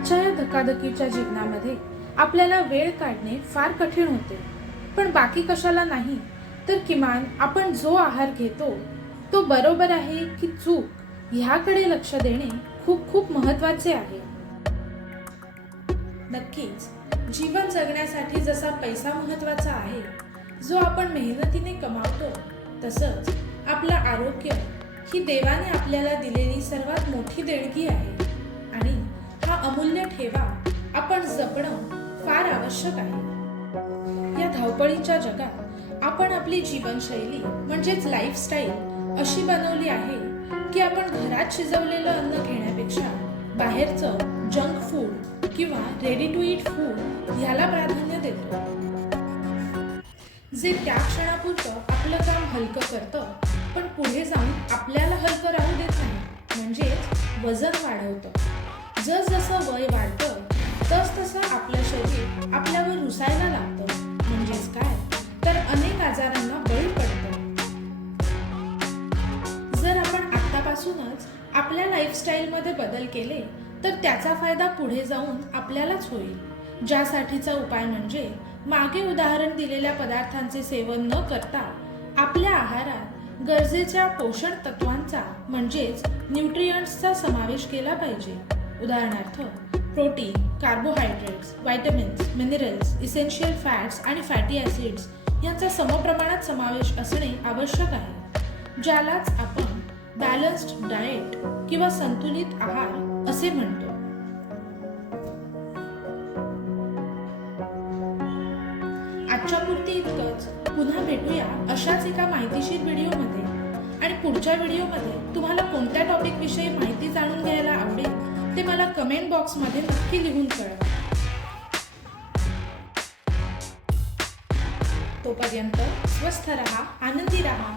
आजच्या या धकाधकीच्या जीवनामध्ये आपल्याला वेळ काढणे फार कठीण होते, पण बाकी कशाला नाही तर किमान आपण जो आहार घेतो तो बरोबर आहे की चूक ह्याकडे लक्ष देणे खूप खूप महत्त्वाचे आहे. नक्कीच जीवन जगण्यासाठी जसा पैसा महत्त्वाचा आहे, जो आपण मेहनतीने कमावतो, तसंच आपलं आरोग्य ही देवाने आपल्याला दिलेली सर्वात मोठी देणगी आहे आणि हा अमूल्य ठेवा आपण जपणं फार आवश्यक आहे. या धावपळीच्या जगात आपण आपली जीवनशैली म्हणजेच लाईफस्टाईल अशी बनवली आहे की आपण घरात शिजवलेलं अन्न घेण्यापेक्षा बाहेरचं जंक फूड किंवा रेडी टू ईट फूड ह्याला प्राधान्य देतो, जे त्या क्षणापुरतं आपलं काम हलकं करतं पण पुढे जाऊन आपल्याला हलकं राहू देत नाही, म्हणजेच वजन वाढवतं. जसजसं वय वाढतं तसतसं आपलं शरीर आपल्यावर रुसायला लागतं, म्हणजेच काय तर अनेक आजारांना बळी पडतं. जर आपण आत्तापासूनच आपल्या लाईफस्टाईलमध्ये बदल केले तर त्याचा फायदा पुढे जाऊन आपल्यालाच होईल. ज्यासाठीचा उपाय म्हणजे मागे उदाहरण दिलेल्या पदार्थांचे सेवन न करता आपल्या आहारात गरजेच्या पोषण तत्वांचा म्हणजेच न्यूट्रियंट्सचा समावेश केला पाहिजे. उदाहरणार्थ protein, carbohydrates, vitamins, minerals, essential fats आणि फॅटी ॲसिड्स यांचा समप्रमाणात समावेश असणे आवश्यक आहे, ज्यालाच आपण बॅलन्स्ड डाएट किंवा संतुलित आहार असे म्हणतो. आजच्या पुरती इतकंच. पुन्हा भेटूया अशाच एका माहितीशीर व्हिडिओमध्ये. आणि पुढच्या व्हिडिओमध्ये तुम्हाला कोणत्या टॉपिक विषयी माहिती जाणून घ्यायला आवडेल ते मला कमेंट बॉक्समध्ये नक्की लिहून कळवा. तोपर्यंत स्वस्थ रहा, आनंदी रहा.